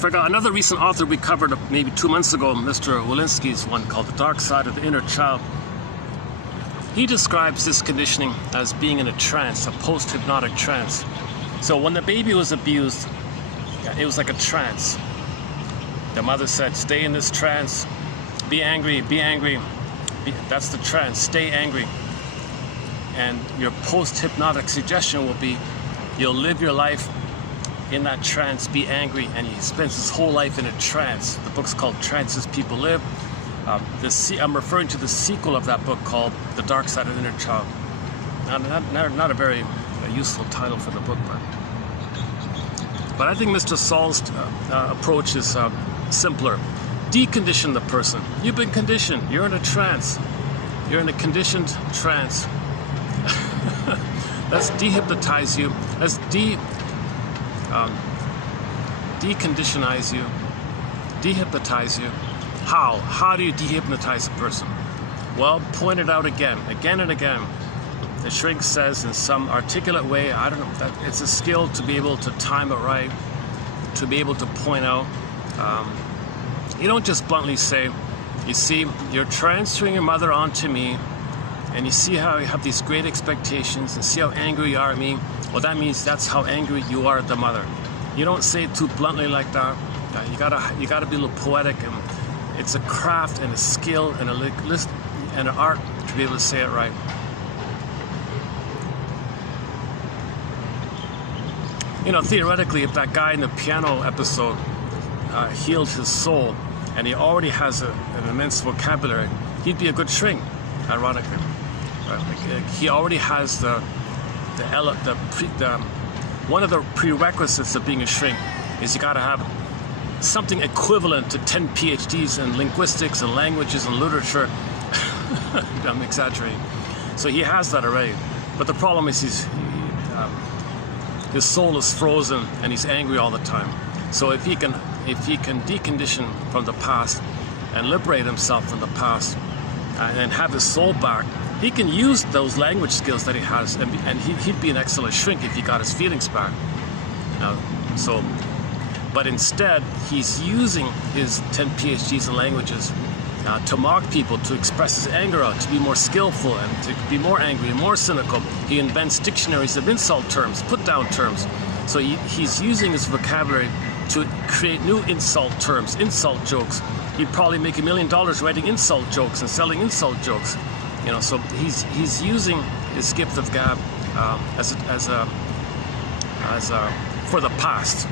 Forgot another recent author we covered maybe 2 months ago, Mr. Walensky's one called The Dark Side of the Inner Child. He describes this conditioning as being in a trance, a post-hypnotic trance. So when the baby was abused, it was like a trance. The mother said, stay in this trance, be angry, be angry. That's the trance, stay angry. And your post-hypnotic suggestion will be, you'll live your life in that trance, be angry, and he spends his whole life in a trance. The book's called Trances People Live. I'm referring to the sequel of that book called The Dark Side of the Inner Child. Not a very useful title for the book, but I think Mr. Saul's approach is simpler. Decondition the person. You've been conditioned. You're in a trance. You're in a conditioned trance. Let's dehypnotize you. Let's deconditionize you. Dehypnotize you. How? How do you dehypnotize a person? Well, point it out again and again. The shrink says in some articulate way, I don't know, that it's a skill to be able to time it right, to be able to point out. You don't just bluntly say, you see, you're transferring your mother onto me, and you see how you have these great expectations, and see how angry you are at me. Well, that means that's how angry you are at the mother. You don't say it too bluntly like that. You gotta be a little poetic, and it's a craft and a skill and an art to be able to say it right. You know, theoretically, if that guy in the piano episode healed his soul, and he already has an immense vocabulary, he'd be a good shrink, ironically. Like, he already has one of the prerequisites of being a shrink is you got to have something equivalent to 10 PhDs in linguistics and languages and literature. I'm exaggerating. So he has that already. But the problem is his soul is frozen and he's angry all the time. So if he can decondition from the past and liberate himself from the past and have his soul back, he can use those language skills that he has, and he'd be an excellent shrink if he got his feelings back. But instead, he's using his 10 PhDs in languages to mock people, to express his anger out, to be more skillful, and to be more angry and more cynical. He invents dictionaries of insult terms, put-down terms. So he's using his vocabulary to create new insult terms, insult jokes. He'd probably make $1 million writing insult jokes and selling insult jokes. You know, so he's using his gift of gab for the past.